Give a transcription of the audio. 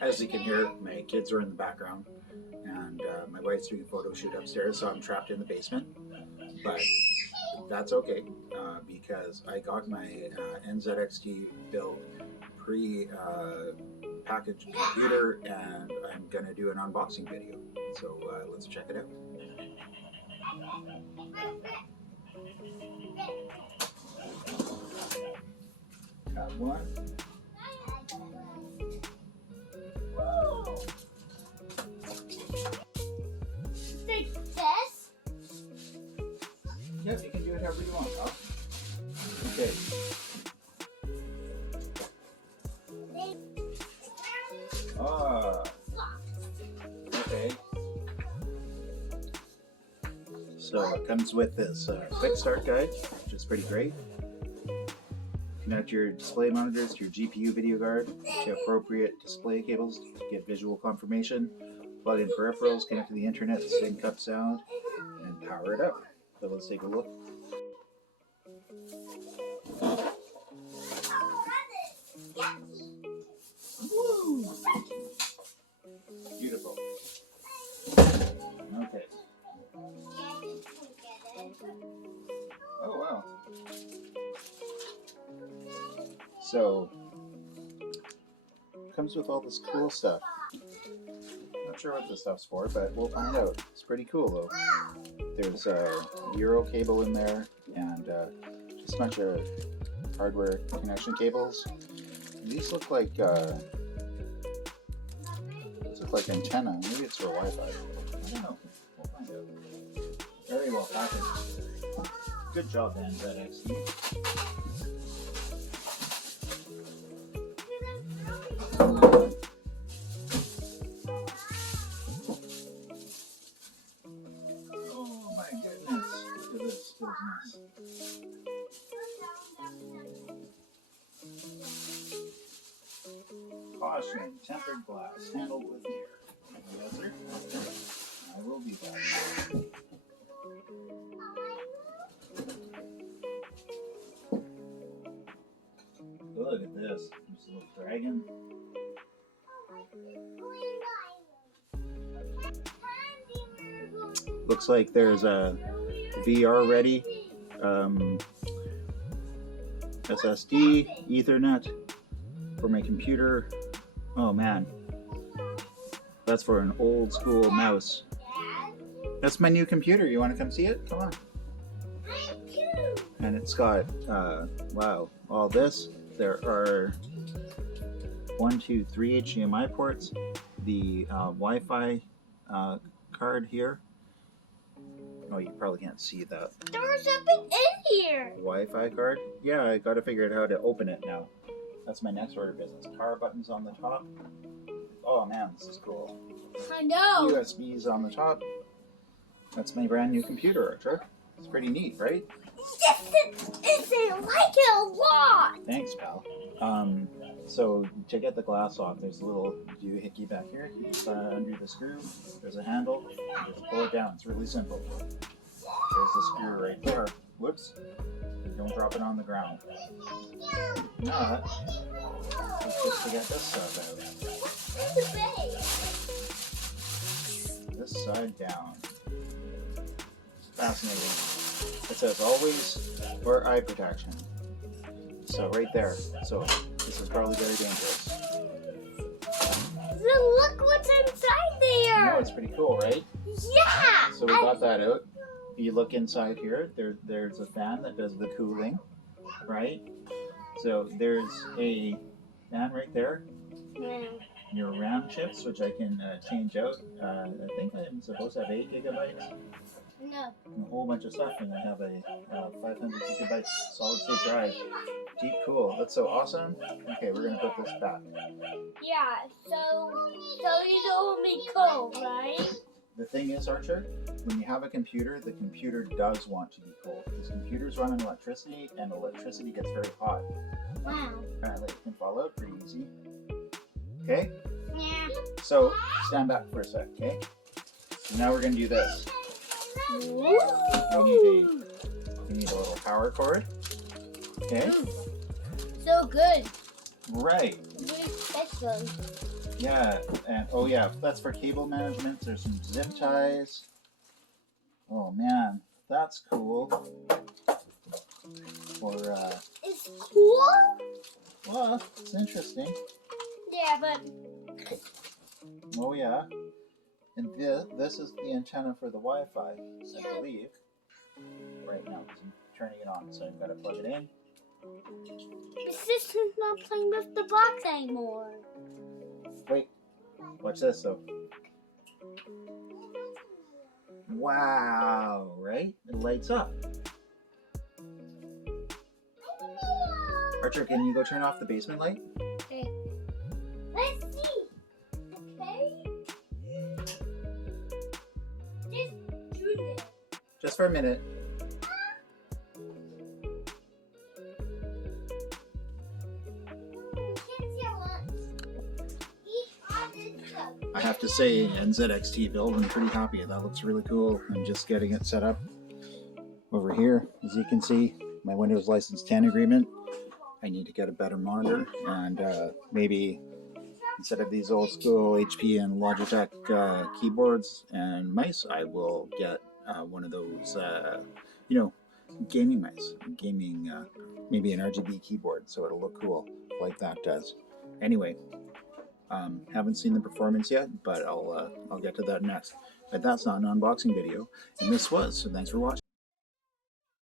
As you can hear, my kids are in the background, and my wife's doing a photo shoot upstairs, so I'm trapped in the basement. But that's okay, because I got my Nzxt Bld pre-packaged computer, and I'm going to do an unboxing video. So let's check it out. Got one. Like this? Yep, you can do it however you want, huh? Okay. Okay. So it comes with this quick start guide, which is pretty great. Connect your display monitors to your GPU video card to appropriate display cables to get visual confirmation. Plug in peripherals, connect to the internet, sync up sound, and power it up. So let's take a look. Woo! Beautiful. Okay. Oh wow. So comes with all this cool stuff. Not sure what this stuff's for, but we'll find out. It's pretty cool though. There's a Euro cable in there, and just a bunch of hardware connection cables. These look like antenna. Maybe it's for Wi-Fi. I don't know. We'll find out. Very well packaged. Good job, Nzxt. Oh my goodness! Look at this business. Caution, tempered glass, handled with care. Yes, sir. I will be back. Look at this. There's a little dragon. Looks like there's a VR ready SSD, Ethernet for my computer. Oh man, that's for an old school mouse. That's my new computer. You want to come see it? Come on. And it's got wow, all this. There are 1, 2, 3 HDMI ports. The Wi-Fi card here. Oh, you probably can't see that. There was something in here. Wi-Fi card? Yeah, I gotta figure out how to open it now. That's my next order of business. Power buttons on the top. Oh man, this is cool. I know. USBs on the top. That's my brand new computer, Archer. It's pretty neat, right? Yes, I like it a lot. Thanks, pal. So to get the glass off, there's a little doohickey back here. You just undo the screw. There's a handle. You just pull it down. It's really simple. There's the screw right there. Whoops. Don't drop it on the ground. Not. It's just to get this stuff out. This side down. Fascinating. It says always wear eye protection. So right there. So this is probably very dangerous. Look what's inside there. Oh, it's pretty cool, right? Yeah. So we got that out. You look inside here. There's a fan that does the cooling, right? So there's a fan right there. Your RAM chips, which I can change out. I think I'm supposed to have 8 gigabytes. No. And a whole bunch of stuff, and I have a 500 gigabyte solid state drive. Deep cool. That's so awesome. Okay, we're gonna put this back. Yeah. So you don't make cold, right? The thing is, Archer, when you have a computer, the computer does want to be cold because computers run on electricity, and electricity gets very hot. Wow. Apparently, it can fall out pretty easy. Okay. Yeah. So stand back for a sec. Okay. So now we're gonna do this. Ooh. We need a little power cord. Okay. So good. Right. Really special. Yeah. And oh yeah, that's for cable management. There's some zip ties. Oh man, that's cool. For It's cool? well, it's interesting. Yeah, but Oh yeah. And this is the antenna for the Wi-Fi, I believe. Right now, 'cause I'm turning it on, so I've got to plug it in. the system's not playing with the box anymore. Wait, watch this though. Wow, right? It lights up. Archer, can you go turn off the basement light? Okay. Let's see. Okay? Just do this. Just for a minute. I have to say, Nzxt Bld, I'm pretty happy. That looks really cool. I'm just getting it set up over here. As you can see, my Windows License 10 agreement. I need to get a better monitor, and maybe instead of these old school HP and Logitech keyboards and mice, I will get one of those, gaming mice, maybe an RGB keyboard, so it'll look cool like that does. Anyway, haven't seen the performance yet, but I'll get to that next. But that's not an unboxing video, and this was. So thanks for watching.